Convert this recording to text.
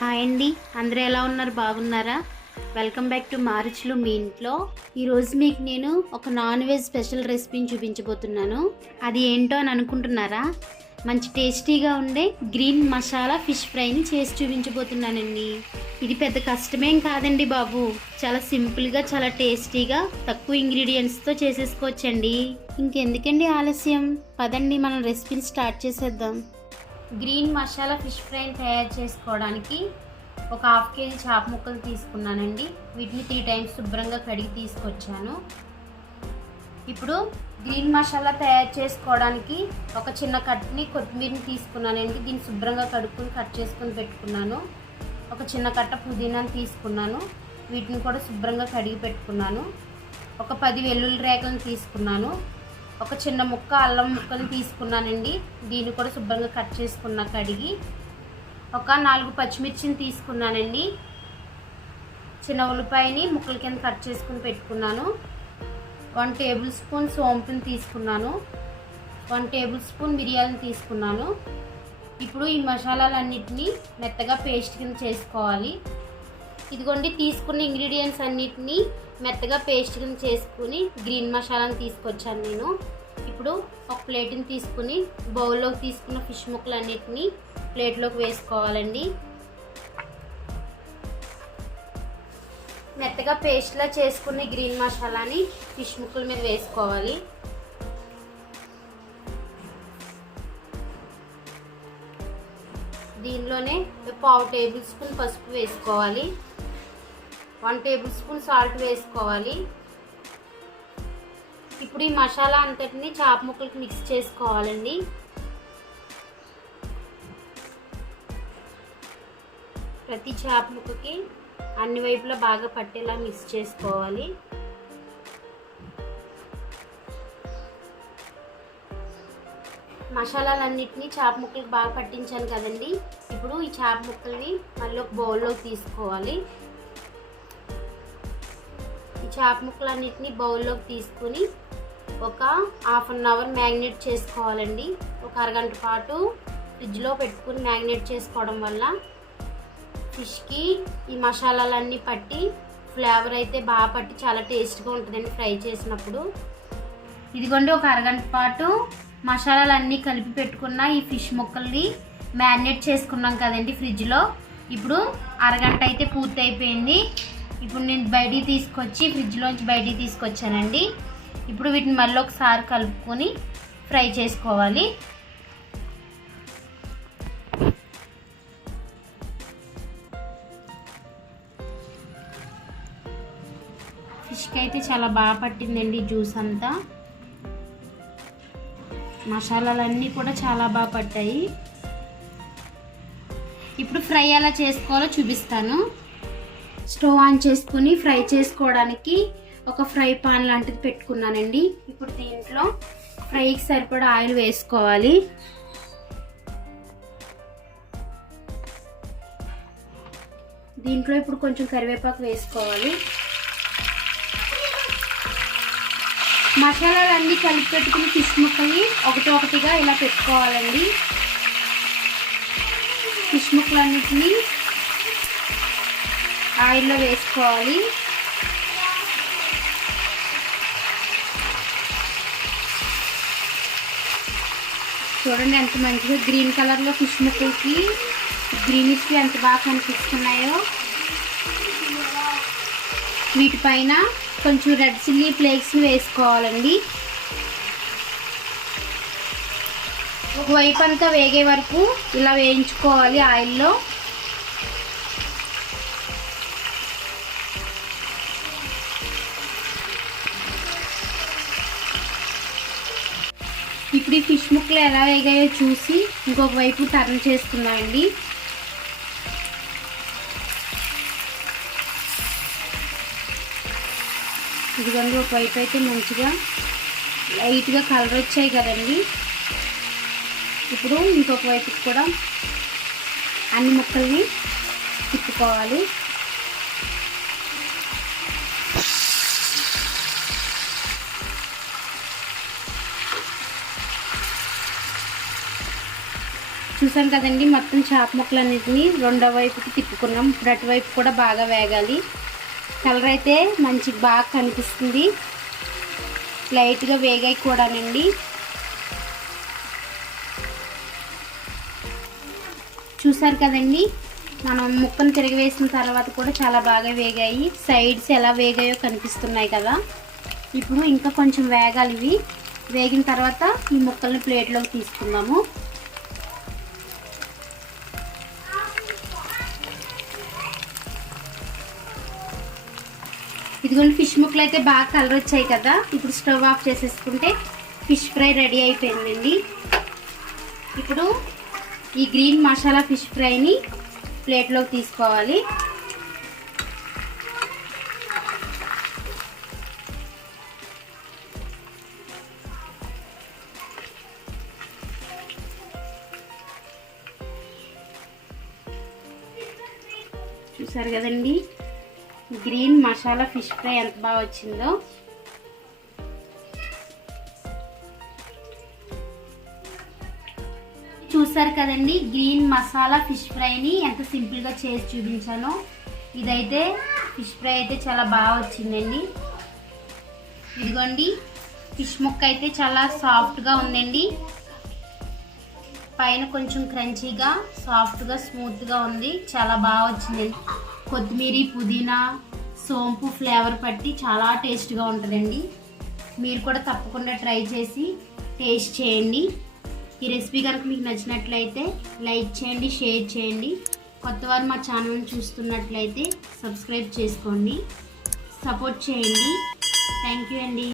Hi అండి. అందరూ ఎలా ఉన్నారు? బాగున్నారా? వెల్కమ్ బ్యాక్ టు మారుచులు మీ ఇంట్లో. ఈరోజు మీకు నేను ఒక నాన్ వెజ్ స్పెషల్ రెసిపీని చూపించబోతున్నాను. అది ఏంటో అని అనుకుంటున్నారా? మంచి టేస్టీగా ఉండే గ్రీన్ మసాలా ఫిష్ ఫ్రైని చేసి చూపించబోతున్నానండి. ఇది పెద్ద కష్టమేం కాదండి బాబు. చాలా సింపుల్గా చాలా టేస్టీగా తక్కువ ఇంగ్రీడియంట్స్తో చేసేసుకోవచ్చండి. ఇంకెందుకండి ఆలస్యం? పదండి మనం రెసిపీని స్టార్ట్ చేసేద్దాం. గ్రీన్ మసాలా ఫిష్ ఫ్రైని తయారు చేసుకోవడానికి ఒక హాఫ్ కేజీ చేప ముక్కలు తీసుకున్నానండి. వీటిని త్రీ టైమ్స్ శుభ్రంగా కడిగి తీసుకొచ్చాను. ఇప్పుడు గ్రీన్ మసాలా తయారు చేసుకోవడానికి ఒక చిన్న కట్ని కొత్తిమీరని తీసుకున్నానండి. దీన్ని శుభ్రంగా కడుక్కుని కట్ చేసుకుని పెట్టుకున్నాను. ఒక చిన్న కట్ట పుదీనాను తీసుకున్నాను. వీటిని కూడా శుభ్రంగా కడిగి పెట్టుకున్నాను. ఒక పది వెల్లుల్లి రేఖలను తీసుకున్నాను. ఒక చిన్న ముక్క అల్లం ముక్కని తీసుకున్నానండి. దీన్ని కూడా శుభ్రంగా కట్ చేసుకున్నా కడిగి ఒక నాలుగు పచ్చిమిర్చిని తీసుకున్నానండి. చిన్న ఉల్లిపాయని ముక్కల కింద కట్ చేసుకుని పెట్టుకున్నాను. వన్ టేబుల్ స్పూన్ సోంపుని తీసుకున్నాను. వన్ టేబుల్ స్పూన్ మిరియాలను తీసుకున్నాను. ఇప్పుడు ఈ మసాలాలన్నింటినీ మెత్తగా పేస్ట్ కింద చేసుకోవాలి. ఇదిగోండి తీసుకున్న ఇంగ్రీడియంట్స్ అన్నిటినీ మెత్తగా పేస్ట్ కింద చేసుకుని గ్రీన్ మసాలాని తీసుకొచ్చాను నేను. ఇప్పుడు ఒక ప్లేట్ని తీసుకుని బౌల్లోకి తీసుకున్న ఫిష్ ముక్కలన్నిటినీ ప్లేట్లోకి వేసుకోవాలండి. మెత్తగా పేస్ట్లా చేసుకుని గ్రీన్ మసాలాని ఫిష్ ముక్కల మీద వేసుకోవాలి. దీనిలోనే పావు టేబుల్ స్పూన్ పసుపు వేసుకోవాలి. వన్ టేబుల్ స్పూన్ సాల్ట్ వేసుకోవాలి. ఇప్పుడు ఈ మసాలా అంతటిని చాప ముక్కలకి మిక్స్ చేసుకోవాలండి. ప్రతి చేప ముక్కకి అన్ని వైపులా బాగా పట్టేలా మిక్స్ చేసుకోవాలి. మసాలాలన్నింటినీ చేప ముక్కలకు బాగా పట్టించాను కదండి. ఇప్పుడు ఈ చేప ముక్కల్ని మళ్ళీ ఒక బౌల్లోకి తీసుకోవాలి. చేప ముక్కలన్నిటిని బౌల్లోకి తీసుకుని ఒక హాఫ్ అన్ అవర్ మ్యాగ్నేట్ చేసుకోవాలండి. ఒక అరగంట పాటు ఫ్రిడ్జ్లో పెట్టుకుని మ్యాగ్నేట్ చేసుకోవడం వల్ల ఫిష్కి ఈ మసాలాలన్నీ పట్టి ఫ్లేవర్ అయితే బాగా పట్టి చాలా టేస్ట్గా ఉంటుందండి ఫ్రై చేసినప్పుడు. ఇదిగోండి ఒక అరగంట పాటు మసాలాలన్నీ కలిపి పెట్టుకున్న ఈ ఫిష్ ముక్కల్ని మ్యారినేట్ చేసుకున్నాం కదండి ఫ్రిడ్జ్లో. ఇప్పుడు అరగంట అయితే పూర్తి అయిపోయింది ఇప్పుడు నేను బయటికి తీసుకొచ్చి ఫ్రిడ్జ్లోంచి బయటికి తీసుకొచ్చానండి. ఇప్పుడు వీటిని మళ్ళీ ఒకసారి కలుపుకొని ఫ్రై చేసుకోవాలి. ఫిష్కి అయితే చాలా బాగా పట్టిందండి జ్యూస్ అంతా. మసాలాలన్నీ కూడా చాలా బాగా పట్టాయి. ఇప్పుడు ఫ్రై ఎలా చేసుకోవాలో చూపిస్తాను. స్టవ్ ఆన్ చేసుకుని ఫ్రై చేసుకోవడానికి ఒక ఫ్రై పాన్ లాంటిది పెట్టుకున్నానండి. ఇప్పుడు దీంట్లో ఫ్రైకి సరిపడా ఆయిల్ వేసుకోవాలి. దీంట్లో ఇప్పుడు కొంచెం కరివేపాకు వేసుకోవాలి. మసాలాలు అన్నీ కలిపి పెట్టుకుని ఫిష్ ముక్కల్ని ఒకటి ఒకటిగా ఇలా పెట్టుకోవాలండి. ఫిష్ ముక్కలన్నిటిని ఆయిల్లో వేసుకోవాలి. చూడండి ఎంత మంచిగా గ్రీన్ కలర్లో ఫిష్ ముక్కలకి గ్రీనిష్కి ఎంత బాగా కనిపిస్తున్నాయో. వీటిపైన కొంచెం రెడ్ చిల్లీ ఫ్లేక్స్ వేసుకోవాలండి. ఒకవైపు అంతా వేగే వరకు ఇలా వేయించుకోవాలి ఆయిల్లో. ఇప్పుడు ఈ ఫిష్ ముక్కలు ఎలా వేగాయో చూసి ఇంకొక వైపు టర్న్ చేసుకుందామండి ఇదిగోండి ఒక వైపు అయితే మంచిగా లైట్గా కలర్ వచ్చాయి కదండి. ఇప్పుడు ఇంకొక వైపుకి కూడా అన్ని ముక్కల్ని తిప్పుకోవాలి. చూసాం కదండి మొత్తం చేప ముక్కలన్నిటిని రెండో వైపుకి తిప్పుకున్నాం. ఇప్పుడు అటువైపు కూడా బాగా వేగాలి. కలర్ అయితే మంచి బాగా కనిపిస్తుంది. లైట్గా వేగాయి కూడానండి. చూసారు కదండి మనం ముక్కను తిరగవేసిన తర్వాత కూడా చాలా బాగా వేగాయి. సైడ్స్ ఎలా వేగాయో కనిపిస్తున్నాయి కదా. ఇప్పుడు ఇంకా కొంచెం వేగాలి ఇవి. వేగిన తర్వాత ఈ ముక్కల్ని ప్లేట్లోకి తీసుకుందాము. ఇదిగోండి ఫిష్ ముక్కలు అయితే బాగా కలర్ వచ్చాయి కదా. ఇప్పుడు స్టవ్ ఆఫ్ చేసేసుకుంటే ఫిష్ ఫ్రై రెడీ అయిపోయిందండి. ఇప్పుడు ఈ గ్రీన్ మసాలా ఫిష్ ఫ్రైని ప్లేట్లోకి తీసుకోవాలి. చూసారు కదండి? గ్రీన్ మసాలా ఫిష్ ఫ్రై ఎంత బాగా వచ్చిందో. చూసారు కదండి గ్రీన్ మసాలా ఫిష్ ఫ్రైని ఎంత సింపుల్గా చేసి చూపించాను. ఇదైతే ఫిష్ ఫ్రై అయితే చాలా బాగా వచ్చిందండి. ఇదిగోండి ఫిష్ ముక్క అయితే చాలా సాఫ్ట్గా ఉందండి. పైన కొంచెం క్రంచీగా సాఫ్ట్గా స్మూత్గా ఉంది. చాలా బాగా వచ్చిందండి. కొత్తిమీర పుదీనా సోంపు ఫ్లేవర్ పట్టి చాలా టేస్ట్గా ఉంటుందండి. మీరు కూడా తప్పకుండా ట్రై చేసి టేస్ట్ చేయండి. ఈ రెసిపీ కనుక మీకు నచ్చినట్లయితే లైక్ చేయండి షేర్ చేయండి. కొత్త వారు మా ఛానల్ని చూస్తున్నట్లయితే సబ్స్క్రైబ్ చేసుకోండి. సపోర్ట్ చేయండి. థ్యాంక్ యూ అండి.